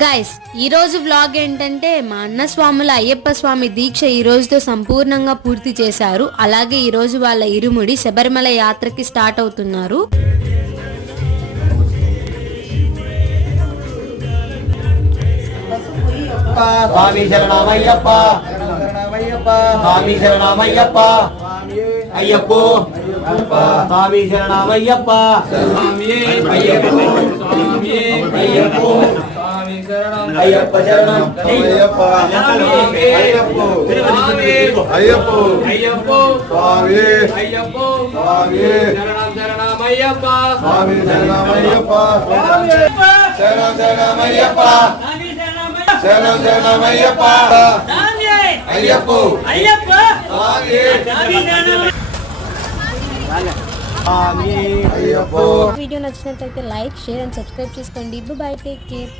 Guys ఈ రోజు vlog ఏంటంటే మా అన్న స్వాముల అయ్యప్ప స్వామి దీక్ష ఈ రోజుతో సంపూర్ణంగా పూర్తి చేశారు. అలాగే ఈ రోజు వాళ్ళ ఇరుముడి శబరిమల యాత్రకి స్టార్ట్ అవుతున్నారు. స్వామి శరణమయ్యప్ప స్వామి శరణమయ్యప్ప అయ్యప్పో స్వామి శరణమయ్యప్ప అయ్యప్పో అయ్యప్ప శరణం అయ్యప్ప అయ్యప్పో అయ్యప్పో అయ్యప్పో స్వామి అయ్యప్పో స్వామి శరణమయ్యప్ప స్వామి శరణమయ్యప్ప శరణం శరణమయ్యప్ప శరణం శరణమయ్యప్ప అయ్యప్పో అయ్యప్ప స్వామి అయ్యప్పో. వీడియో నచ్చినట్లయితే లైక్, షేర్ అండ్ సబ్స్క్రైబ్ చేసుకోండి. By, take care.